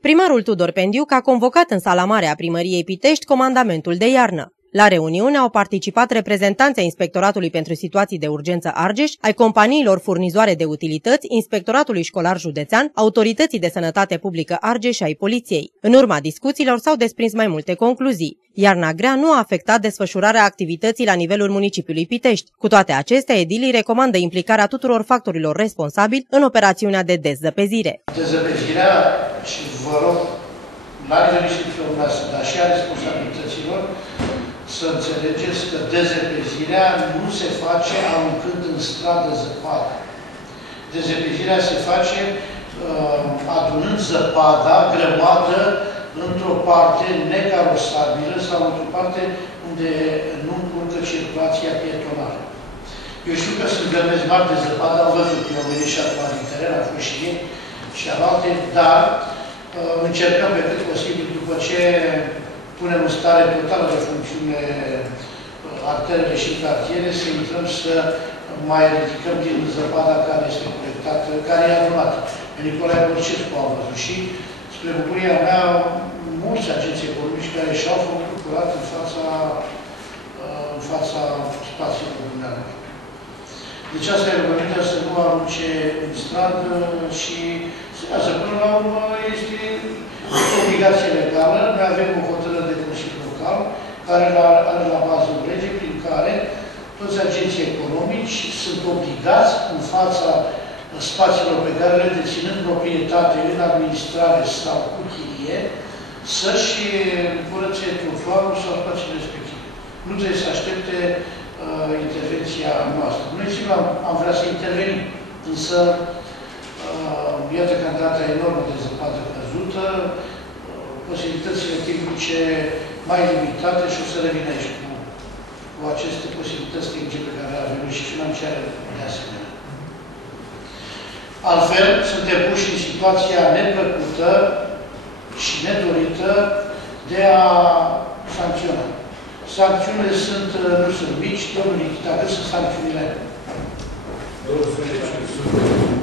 Primarul Tudor Pendiuc a convocat în sala mare a primăriei Pitești comandamentul de iarnă. La reuniune au participat reprezentanții Inspectoratului pentru Situații de Urgență Argeș, ai companiilor furnizoare de utilități, Inspectoratului Școlar Județean, Autorității de Sănătate Publică Argeș și ai Poliției. În urma discuțiilor s-au desprins mai multe concluzii. Iarna grea nu a afectat desfășurarea activității la nivelul municipiului Pitești. Cu toate acestea, edilii recomandă implicarea tuturor factorilor responsabili în operațiunea de dezăpezire. Dezăpezirea, și vă rog, la nivelul instituțiilor noastre, dar și a responsabilităților, să înțelegeți că dezăpezirea nu se face aruncând în stradă zăpadă. Dezăpezirea se face adunând zăpada, grămadă, într-o parte necarosabilă sau într-o parte unde nu încurcă circulația pietonală. Eu știu că sunt grămezi mari de zăpadă, am văzut, eu am venit și acum din teren, am fost și ieri și alte, dar încercăm pe cât posibil, după ce punem în stare totală de funcțiune arterele și cartiere, să intrăm să mai ridicăm din zăpada care este colectată, care e adunată. Pe Nicolae Bărcescu am văzut și, spre bucuria mea, mulți agenți economici care și-au făcut curat în fața spațiilor dumneavoastră. Deci asta e rugămintea să nu arunce în stradă și să până la urmă este o obligație legală. Noi avem o hotărâre de Consiliu Local care are la bază o lege prin care toți agenții economici sunt obligați în fața spațiilor pe care le deținând proprietate în administrare sau cu chirie să-și curățe trotuarul sau spațiile respective. Nu trebuie să aștepte intervenția noastră. Noi sigur am vrea să intervenim, însă iată cantitatea enormă de zăpadă căzută, posibilitățile tehnice mai limitate și o să revin aici cu aceste posibilități tehnice pe care le avem și financiare de asemenea. Altfel, suntem puși în situația neplăcută și nedorită de a sancționa. Sancțiunile nu sunt mici, domnul Nichita, cât sunt sancțiunile? 200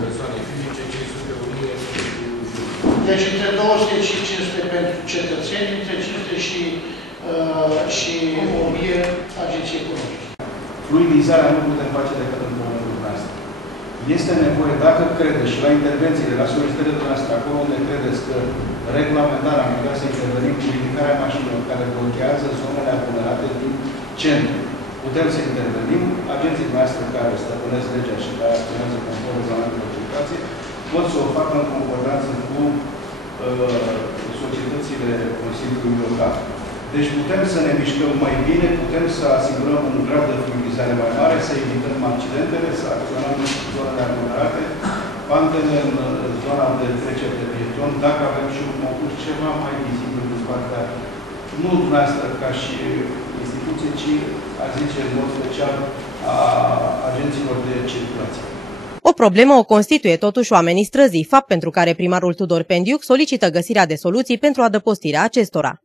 persoane fizice, 500 1000 Deci între 200 și 500 pentru cetățeni, între 500 și 1000 agenții economice. Fluidizarea nu putem face decât în momentul ăsta. Este nevoie, dacă credeți și la intervențiile, la solicitările noastre, acolo unde credeți că reglementarea am putea să intervenim cu ridicarea mașinilor care blochează zonele aglomerate din centru. Putem să intervenim, agenții noastre care stăpânesc legea și care acționează conform regulamentelor de circulație pot să o facă în concordanță cu societățile Consiliului Local. Deci putem să ne mișcăm mai bine, putem să asigurăm un grad de fluidizare mai mare, să evităm accidentele, să acționăm în zonele aglomerate, pantele în zona de trecere de pieton, dacă avem și un motor ceva mai vizibil din partea, nu dumneavoastră ca și instituție, ci, aș zice, în mod special, a agenților de circulație. O problemă o constituie totuși oamenii străzii, fapt pentru care primarul Tudor Pendiuc solicită găsirea de soluții pentru adăpostirea acestora.